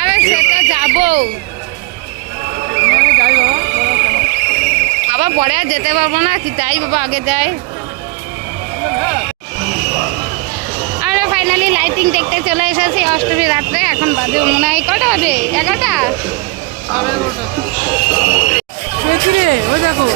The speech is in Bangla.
আরে সেটা যাবো, আবার পরে আর যেতে পারবো না কি, তাই বাবা আগে যাই। আমরা ফাইনালি লাইটিং দেখতে চলে এসেছি অষ্টমী রাত্রে। এখন বাজে মনে হয় কটা বাজে, 11টা। ওই দেখো